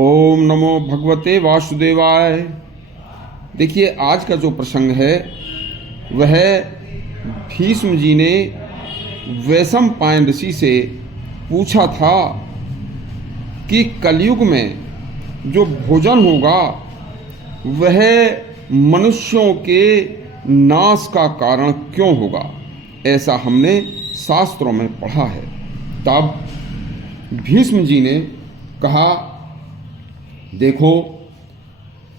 ओम नमो भगवते वासुदेवाय। देखिए, आज का जो प्रसंग है वह भीष्म जी ने वैशंपायन ऋषि से पूछा था कि कलयुग में जो भोजन होगा वह मनुष्यों के नाश का कारण क्यों होगा, ऐसा हमने शास्त्रों में पढ़ा है। तब भीष्म जी ने कहा, देखो,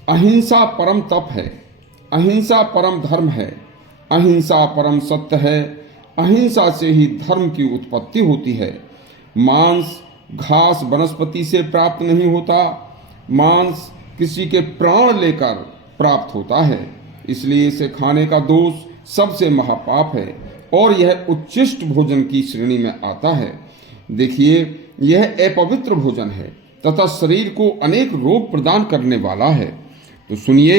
अहिंसा परम तप है, अहिंसा परम धर्म है, अहिंसा परम सत्य है, अहिंसा से ही धर्म की उत्पत्ति होती है। मांस घास वनस्पति से प्राप्त नहीं होता, मांस किसी के प्राण लेकर प्राप्त होता है, इसलिए इसे खाने का दोष सबसे महापाप है और यह उच्छिष्ट भोजन की श्रेणी में आता है। देखिए, यह अपवित्र भोजन है तथा शरीर को अनेक रोग प्रदान करने वाला है। तो सुनिए,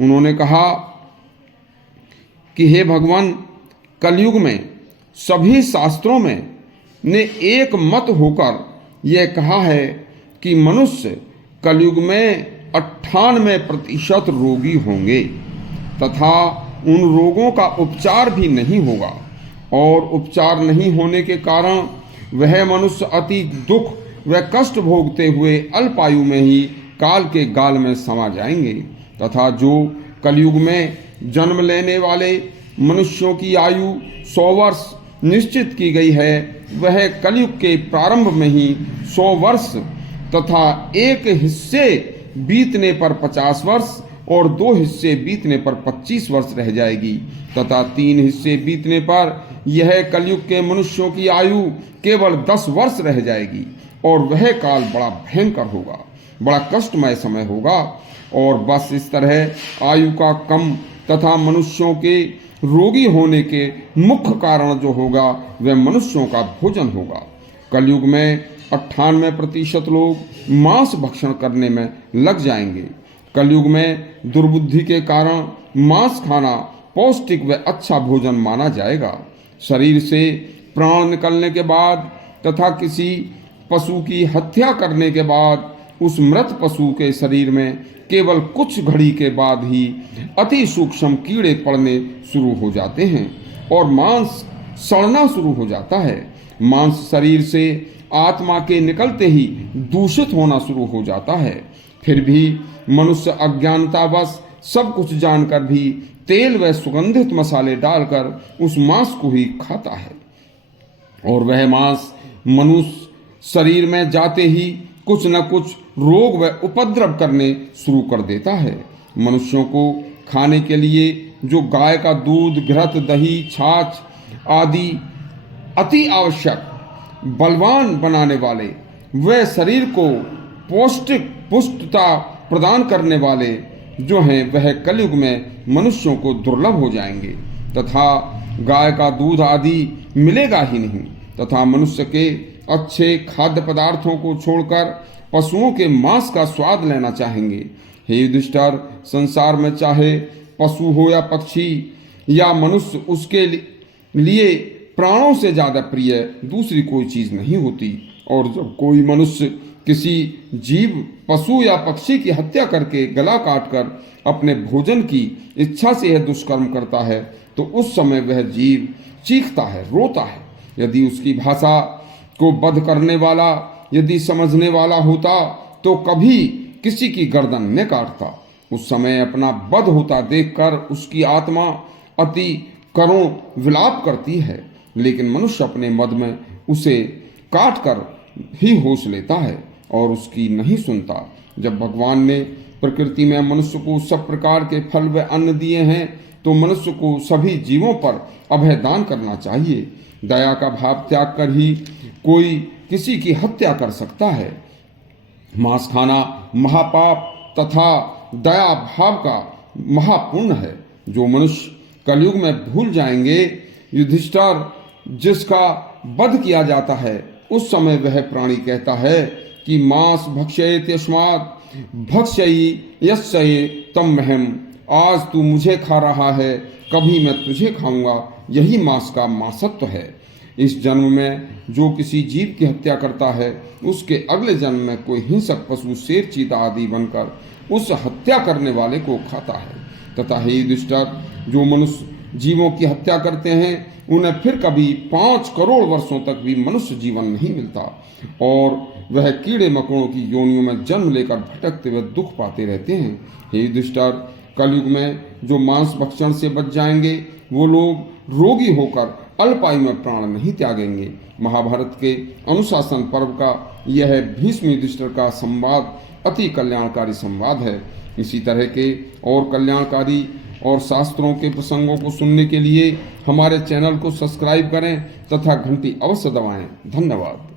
उन्होंने कहा कि हे भगवान, कलयुग में सभी शास्त्रों में ने एक मत होकर यह कहा है कि मनुष्य कलयुग में 98% रोगी होंगे तथा उन रोगों का उपचार भी नहीं होगा, और उपचार नहीं होने के कारण वह मनुष्य अति दुख व कष्ट भोगते हुए अल्पायु में ही काल के गाल में समा जाएंगे। तथा जो कलयुग में जन्म लेने वाले मनुष्यों की आयु 100 वर्ष निश्चित की गई है, वह कलयुग के प्रारंभ में ही 100 वर्ष तथा एक हिस्से बीतने पर 50 वर्ष और 2 हिस्से बीतने पर 25 वर्ष रह जाएगी तथा 3 हिस्से बीतने पर यह कलयुग के मनुष्यों की आयु केवल 10 वर्ष रह जाएगी। और वह काल बड़ा भयंकर होगा, बड़ा कष्टमय समय होगा। और बस इस तरह आयु का कम तथा मनुष्यों के रोगी होने के मुख्य कारण जो होगा वह मनुष्यों का भोजन होगा। कलयुग में 98% लोग मांस भक्षण करने में लग जाएंगे। कलयुग में दुर्बुद्धि के कारण मांस खाना पौष्टिक व अच्छा भोजन माना जाएगा। शरीर से प्राण निकलने के बाद तथा किसी पशु की हत्या करने के बाद उस मृत पशु के शरीर में केवल कुछ घड़ी के बाद ही अति सूक्ष्म कीड़े पड़ने शुरू हो जाते हैं और मांस सड़ना शुरू हो जाता है। मांस शरीर से आत्मा के निकलते ही दूषित होना शुरू हो जाता है। फिर भी मनुष्य अज्ञानतावश सब कुछ जानकर भी तेल व सुगंधित मसाले डालकर उस मांस को ही खाता है, और वह मांस मनुष्य शरीर में जाते ही कुछ न कुछ रोग व उपद्रव करने शुरू कर देता है। मनुष्यों को खाने के लिए जो गाय का दूध, घृत, दही, छाछ आदि अति आवश्यक बलवान बनाने वाले व शरीर को पौष्टिक पुष्टता प्रदान करने वाले जो हैं, वह कलयुग में मनुष्यों को दुर्लभ हो जाएंगे तथा गाय का दूध आदि मिलेगा ही नहीं तथा मनुष्य के अच्छे खाद्य पदार्थों को छोड़कर पशुओं के मांस का स्वाद लेना चाहेंगे। हे युधिष्ठिर, संसार में चाहे पशु हो या पक्षी या मनुष्य, उसके लिए प्राणों से ज्यादा प्रिय दूसरी कोई चीज नहीं होती। और जब कोई मनुष्य किसी जीव, पशु या पक्षी की हत्या करके गला काटकर अपने भोजन की इच्छा से यह दुष्कर्म करता है तो उस समय वह जीव चीखता है, रोता है। यदि उसकी भाषा को वध करने वाला यदि समझने वाला होता तो कभी किसी की गर्दन न काटता। उस समय अपना वध होता देखकर उसकी आत्मा अति करुण विलाप करती है, लेकिन मनुष्य अपने मद में उसे काट कर ही होश लेता है और उसकी नहीं सुनता। जब भगवान ने प्रकृति में मनुष्य को सब प्रकार के फल व अन्न दिए हैं तो मनुष्य को सभी जीवों पर अभय दान करना चाहिए। दया का भाव त्याग कर ही कोई किसी की हत्या कर सकता है। मांस खाना महापाप तथा दया भाव का महापुण्य है, जो मनुष्य कलयुग में भूल जाएंगे। युधिष्ठिर, जिसका वध किया जाता है उस समय वह प्राणी कहता है कि मांस भक्षयेत यस्मात् भक्षयी यस्य तमहम। आज तू मुझे खा रहा है, कभी मैं तुझे खाऊंगा, यही मांस का मांसत्व है। इस जन्म में जो किसी जीव की हत्या करता है उसके अगले जन्म में कोई हिंसक पशु शेर चीता आदि बनकर उस हत्या करने वाले को खाता है। तथा हे युधिष्ठिर, जो मनुष्य जीवों की हत्या करते हैं उन्हें फिर कभी 5 करोड़ वर्षों तक भी मनुष्य जीवन नहीं मिलता और वह कीड़े मकोड़ों की योनियों में जन्म लेकर भटकते हुए दुख पाते रहते हैं। हे युधिष्ठिर, कलयुग में जो मांस भक्षण से बच जाएंगे वो लोग रोगी होकर अल्पायु में प्राण नहीं त्यागेंगे। महाभारत के अनुशासन पर्व का यह भीष्म युधिष्ठिर का संवाद अति कल्याणकारी संवाद है। इसी तरह के और कल्याणकारी और शास्त्रों के प्रसंगों को सुनने के लिए हमारे चैनल को सब्सक्राइब करें तथा घंटी अवश्य दबाएं। धन्यवाद।